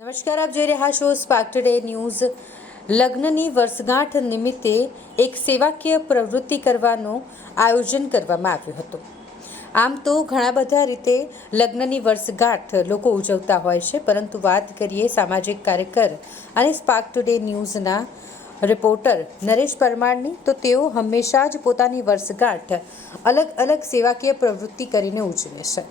નમસ્કાર, આપ જોઈ રહ્યા છો સ્પાર્ક ટુડે ન્યૂઝ લગ્નની વર્ષગાંઠ નિમિત્તે એક સેવાકીય પ્રવૃત્તિ કરવાનું આયોજન કરવામાં આવ્યું હતું. આમ તો ઘણા બધા રીતે લગ્નની વર્ષગાંઠ લોકો ઉજવતા હોય છે, પરંતુ વાત કરીએ સામાજિક કાર્યકર અને સ્પાર્ક ટુડે ન્યૂઝના રિપોર્ટર નરેશ પરમારની, તો તેઓ હંમેશા જ પોતાની વર્ષગાંઠ અલગ અલગ સેવાકીય પ્રવૃત્તિ કરીને ઉજવે છે.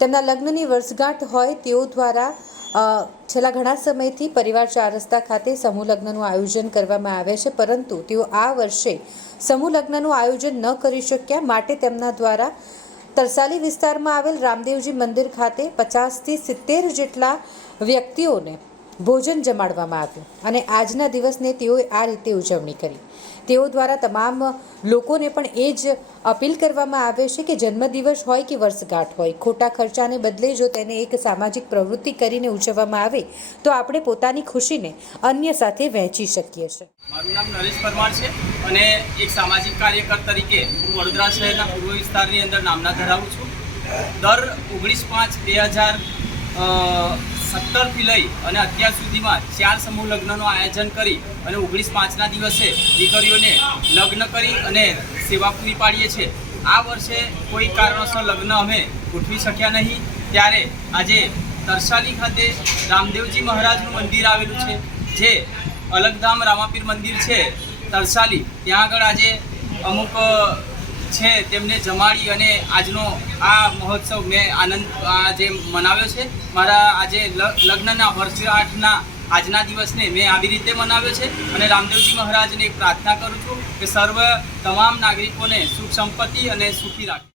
તેમના લગ્નની વર્ષગાંઠ હોય તેઓ દ્વારા છેલ્લા ઘણા સમયથી પરિવાર ચાર રસ્તા ખાતે સમૂહ લગ્નનું આયોજન કરવામાં આવે છે, પરંતુ તેઓ આ વર્ષે સમૂહ લગ્નનું આયોજન ન કરી શક્યા. માટે તેમના દ્વારા તરસાલી વિસ્તારમાં આવેલ રામદેવજી મંદિર ખાતે પચાસથી સિત્તેર જેટલા વ્યક્તિઓને ભોજન જમાડવામાં આવ્યું અને આજના દિવસને તેઓએ આ રીતે ઉજવણી કરી. તેઓ દ્વારા તમામ લોકોને પણ એ જ અપીલ કરવામાં આવે છે કે જન્મદિવસ હોય કે વર્ષગાંઠ હોય, ખોટા ખર્ચાને બદલે જો તેને એક સામાજિક પ્રવૃત્તિ કરીને ઉજવવામાં આવે, તો આપણે પોતાની ખુશીને અન્ય સાથે વહેંચી શકીએ છીએ. મારું નામ નરેશ પરમાર છે અને એક સામાજિક કાર્યકર તરીકે હું વડોદરા શહેરના પૂર્વ વિસ્તારની અંદર નામના ધરાવું છું. દર ઓગણીસ પાંચ બે હજાર સત્તરથી લઈ અને અત્યાર સુધીમાં ચાર સમૂહ લગ્નનું આયોજન કરી અને ઓગણીસ પાંચના દિવસે દીકરીઓને લગ્ન કરી અને સેવા પૂરી પાડીએ છીએ. આ વર્ષે કોઈ કારણોસર લગ્ન અમે ગોઠવી શક્યા નહીં. ત્યારે આજે તરસાલી ખાતે રામદેવજી મહારાજનું મંદિર આવેલું છે, જે અલગધામ રામાપીર મંદિર છે તરસાલી. ત્યાં આગળ આજે અમુક છે તેમને જમાડી અને આજનો આ મહોત્સવ મેં આનંદ, આ જે મનાવ્યો છે, મારા આજે લગ્નના વર્ષગાંઠના આજના દિવસને મેં આવી રીતે મનાવ્યો છે અને રામદેવજી મહારાજને પ્રાર્થના કરું છું કે સર્વ તમામ નાગરિકોને સુખ સંપત્તિ અને સુખી રાખે.